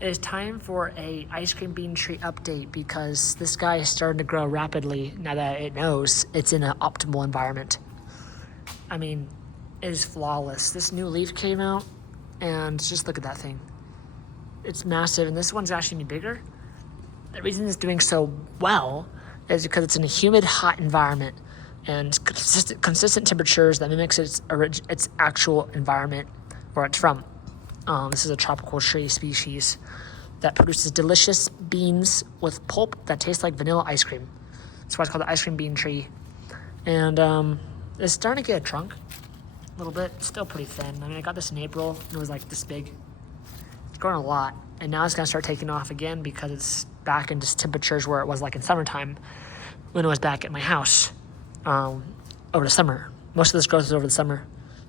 It is time for a ice cream bean tree update because this guy is starting to grow rapidly now that it knows it's in an optimal environment. I mean, it is flawless. This new leaf came out and just look at that thing. It's massive, and this one's actually bigger. The reason it's doing so well is because it's in a humid, hot environment and consistent temperatures that mimics its actual environment where it's from. This is a tropical tree species that produces delicious beans with pulp that tastes like vanilla ice cream. That's why it's called the ice cream bean tree. And it's starting to get a trunk a little bit. It's still pretty thin. I mean, I got this in April and it was like this big. It's growing a lot. And now it's going to start taking off again because it's back in just temperatures where it was like in summertime when it was back at my house over the summer. Most of this growth is over the summer.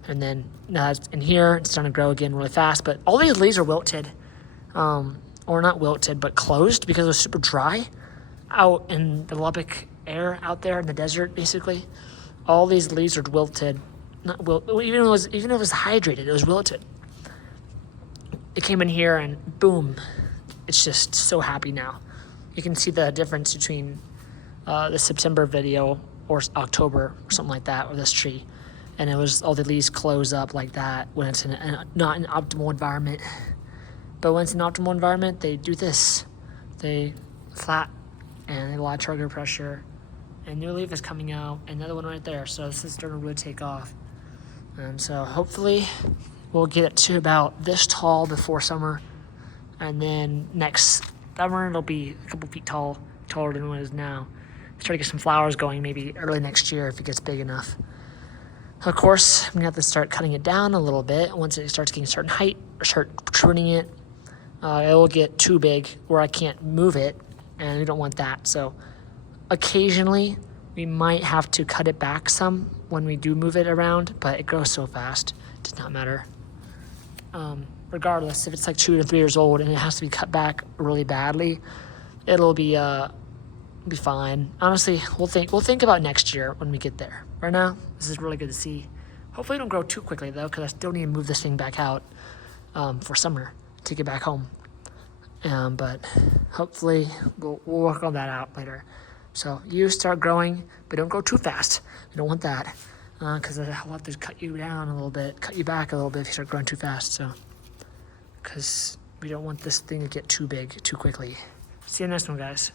And then now it's in here, it's starting to grow again really fast. But all these leaves are wilted, or not wilted, but closed because it was super dry out in the Lubbock air out there in the desert, basically. All these leaves are wilted. Not even if it was hydrated, it was wilted. It came in here and boom, it's just so happy now. You can see the difference between the September video or October or something like that with this tree. And it was all the leaves close up like that when it's not an optimal environment. But when it's an optimal environment, they do this. They flat and they have a lot of trigger pressure. And new leaf is coming out, another one right there. So this is starting to really take off. And so hopefully we'll get it to about this tall before summer. And then next summer, it'll be a couple feet tall, taller than what it is now. Try to get some flowers going maybe early next year if it gets big enough. Of course, I'm gonna have to start cutting it down a little bit. Once it starts getting a certain height, or start pruning it, it will get too big where I can't move it, and we don't want that. So occasionally, we might have to cut it back some when we do move it around, but it grows so fast, it does not matter. Regardless, if it's like 2 to 3 years old and it has to be cut back really badly, it'll be fine. Honestly, we'll think about next year when we get there. Right now, this is really good to see. Hopefully it don't grow too quickly though, because I still need to move this thing back out for summer to get back home. But hopefully we'll work on that out later. So you start growing, but don't grow too fast. We don't want that because I'll have to cut you down a little bit, cut you back a little bit if you start growing too fast. So because we don't want this thing to get too big too quickly. See you next one, guys.